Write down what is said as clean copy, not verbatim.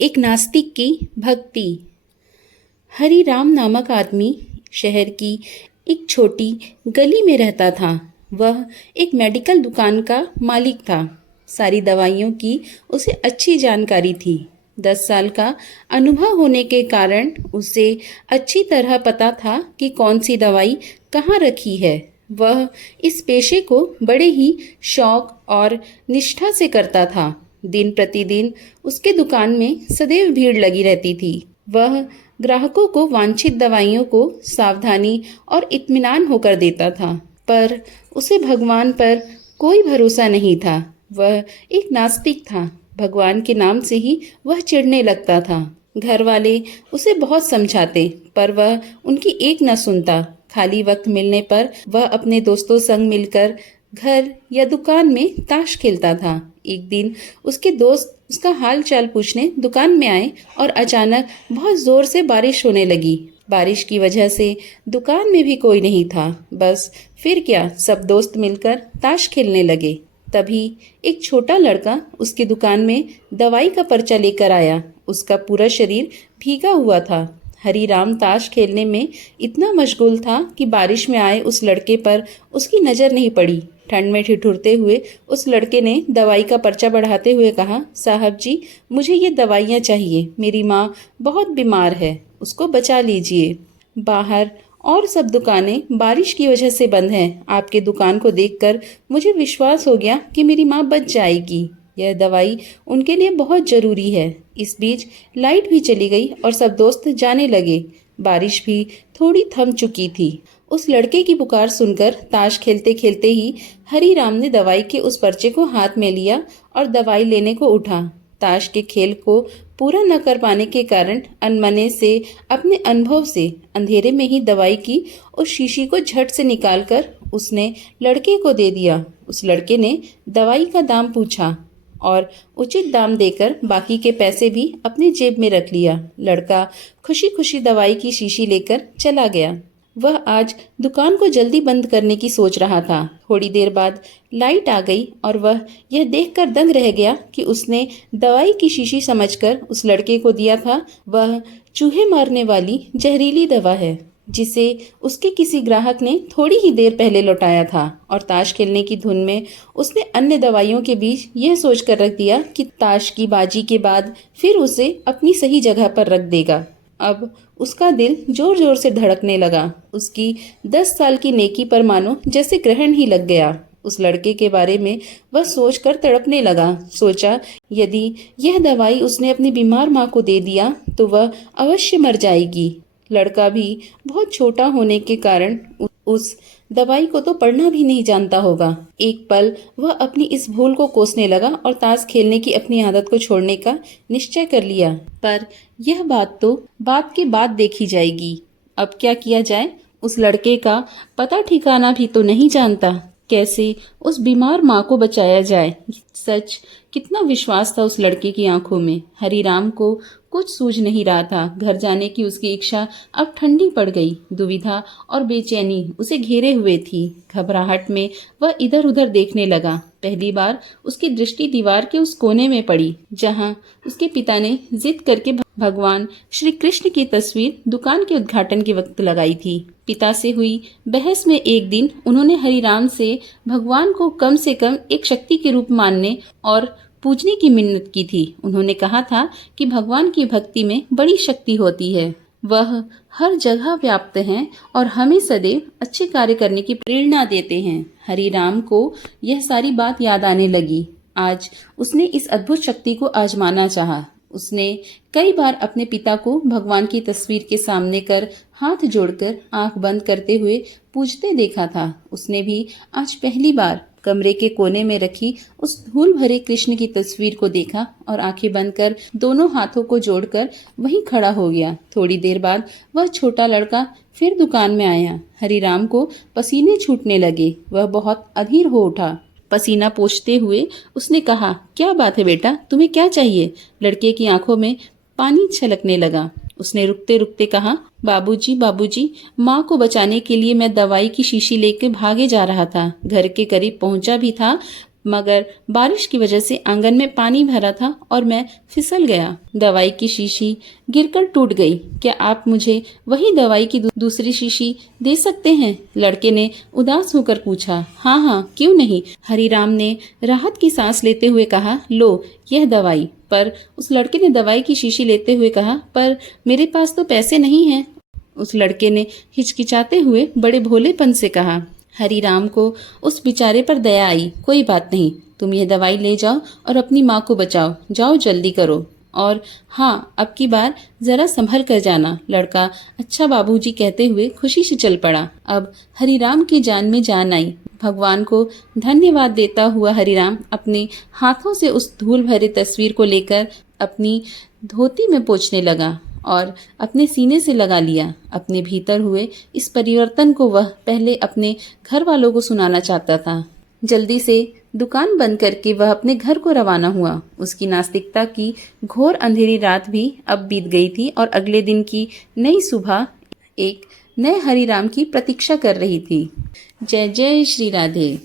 एक नास्तिक की भक्ति। हरि राम नामक आदमी शहर की एक छोटी गली में रहता था। वह एक मेडिकल दुकान का मालिक था। सारी दवाइयों की उसे अच्छी जानकारी थी। 10 साल का अनुभव होने के कारण उसे अच्छी तरह पता था कि कौन सी दवाई कहाँ रखी है। वह इस पेशे को बड़े ही शौक और निष्ठा से करता था। दिन प्रतिदिन उसके दुकान में सदैव भीड़ लगी रहती थी। वह ग्राहकों को वांछित दवाइयों को सावधानी और इत्मीनान होकर देता था, पर उसे भगवान पर कोई भरोसा नहीं था। वह एक नास्तिक था। भगवान के नाम से ही वह चिढ़ने लगता था। घर वाले उसे बहुत समझाते, पर वह उनकी एक न सुनता। खाली वक्त मिलने पर वह अपने दोस्तों संग मिलकर घर या दुकान में ताश खेलता था। एक दिन उसके दोस्त उसका हाल चाल पूछने दुकान में आए और अचानक बहुत जोर से बारिश होने लगी। बारिश की वजह से दुकान में भी कोई नहीं था। बस फिर क्या, सब दोस्त मिलकर ताश खेलने लगे। तभी एक छोटा लड़का उसकी दुकान में दवाई का पर्चा लेकर आया। उसका पूरा शरीर भीगा हुआ था। हरी राम ताश खेलने में इतना मशगूल था कि बारिश में आए उस लड़के पर उसकी नज़र नहीं पड़ी। ठंड में ठिठुरते हुए उस लड़के ने दवाई का पर्चा बढ़ाते हुए कहा, साहब जी, मुझे ये दवाइयाँ चाहिए। मेरी माँ बहुत बीमार है, उसको बचा लीजिए। बाहर और सब दुकानें बारिश की वजह से बंद हैं। आपके दुकान को देखकर मुझे विश्वास हो गया कि मेरी माँ बच जाएगी। यह दवाई उनके लिए बहुत जरूरी है। इस बीच लाइट भी चली गई और सब दोस्त जाने लगे। बारिश भी थोड़ी थम चुकी थी। उस लड़के की पुकार सुनकर ताश खेलते खेलते ही हरी राम ने दवाई के उस पर्चे को हाथ में लिया और दवाई लेने को उठा। ताश के खेल को पूरा न कर पाने के कारण अनमने से अपने अनुभव से अंधेरे में ही दवाई की उस शीशी को झट से निकालकर उसने लड़के को दे दिया। उस लड़के ने दवाई का दाम पूछा और उचित दाम देकर बाकी के पैसे भी अपनी जेब में रख लिया। लड़का खुशी खुशी दवाई की शीशी लेकर चला गया। वह आज दुकान को जल्दी बंद करने की सोच रहा था। थोड़ी देर बाद लाइट आ गई और वह यह देखकर दंग रह गया कि उसने दवाई की शीशी समझकर उस लड़के को दिया था, वह चूहे मारने वाली जहरीली दवा है, जिसे उसके किसी ग्राहक ने थोड़ी ही देर पहले लौटाया था। और ताश खेलने की धुन में उसने अन्य दवाइयों के बीच यह सोचकर रख दिया कि ताश की बाजी के बाद फिर उसे अपनी सही जगह पर रख देगा। अब उसका दिल जोर जोर से धड़कने लगा। उसकी 10 साल की नेकी पर मानो जैसे ग्रहण ही लग गया। उस लड़के के बारे में वह सोचकर तड़पने लगा। सोचा, यदि यह दवाई उसने अपनी बीमार माँ को दे दिया तो वह अवश्य मर जाएगी। लड़का भी बहुत छोटा होने के कारण उस दवाई को तो पढ़ना भी नहीं जानता होगा। एक पल वह अपनी इस भूल को कोसने लगा और ताश खेलने की अपनी आदत को छोड़ने का निश्चय कर लिया। पर यह बात तो बात के बाद देखी जाएगी। अब क्या किया जाए? उस लड़के का पता ठिकाना भी तो नहीं जानता। कैसे उस बीमार माँ को बचाया जाए? सच, कितना विश्वास था उस लड़के की आंखों में। हरिराम को कुछ सूझ नहीं रहा था। घर जाने की उसकी इच्छा अब ठंडी पड़ गई। दुविधा और बेचैनी उसे घेरे हुए थी। घबराहट में वह इधर उधर देखने लगा। पहली बार उसकी दृष्टि दीवार के उस कोने में पड़ी जहां उसके पिता ने जिद करके भगवान श्री कृष्ण की तस्वीर दुकान के उद्घाटन के वक्त लगाई थी। पिता से हुई बहस में एक दिन उन्होंने हरिराम से भगवान को कम से कम एक शक्ति के रूप मानने और पूजने की मिन्नत की थी। उन्होंने कहा था कि भगवान की भक्ति में बड़ी शक्ति होती है। वह हर जगह व्याप्त हैं और हमें सदैव अच्छे कार्य करने की प्रेरणा देते हैं। हरिराम को यह सारी बात याद आने लगी। आज उसने इस अद्भुत शक्ति को आजमाना चाहा। उसने कई बार अपने पिता को भगवान की तस्वीर के सामने कर हाथ जोड़कर आंख बंद करते हुए पूजते देखा था। उसने भी आज पहली बार कमरे के कोने में रखी उस धूल भरे कृष्ण की तस्वीर को देखा और आंखें बंद कर दोनों हाथों को जोड़कर वहीं खड़ा हो गया। थोड़ी देर बाद वह छोटा लड़का फिर दुकान में आया। हरिराम को पसीने छूटने लगे। वह बहुत अधीर हो उठा। पसीना पोंछते हुए उसने कहा, क्या बात है बेटा, तुम्हें क्या चाहिए? लड़के की आंखों में पानी छलकने लगा। उसने रुकते रुकते कहा, बाबूजी बाबूजी, माँ को बचाने के लिए मैं दवाई की शीशी लेकर भागे जा रहा था। घर के करीब पहुंचा भी था मगर बारिश की वजह से आंगन में पानी भरा था और मैं फिसल गया। दवाई की शीशी गिरकर टूट गई। क्या आप मुझे वही दवाई की दूसरी शीशी दे सकते हैं? लड़के ने उदास होकर पूछा। हाँ हाँ, क्यों नहीं, हरीराम ने राहत की सांस लेते हुए कहा। लो यह दवाई। पर उस लड़के ने दवाई की शीशी लेते हुए कहा, पर मेरे पास तो पैसे नहीं हैं। उस लड़के ने हिचकिचाते हुए बड़े भोलेपन से कहा। हरीराम को उस बेचारे पर दया आई। कोई बात नहीं, तुम यह दवाई ले जाओ और अपनी माँ को बचाओ। जाओ जल्दी करो। और हाँ, अब की बार जरा संभल कर जाना। लड़का अच्छा बाबूजी कहते हुए खुशी से चल पड़ा। अब हरीराम की जान में जान आई। भगवान को धन्यवाद देता हुआ हरीराम अपने हाथों से उस धूल भरी तस्वीर को लेकर अपनी धोती में पोंछने लगा और अपने सीने से लगा लिया। अपने भीतर हुए इस परिवर्तन को वह पहले अपने घर वालों को सुनाना चाहता था। जल्दी से दुकान बंद करके वह अपने घर को रवाना हुआ। उसकी नास्तिकता की घोर अंधेरी रात भी अब बीत गई थी और अगले दिन की नई सुबह एक नए हरिराम की प्रतीक्षा कर रही थी। जय जय श्री राधे।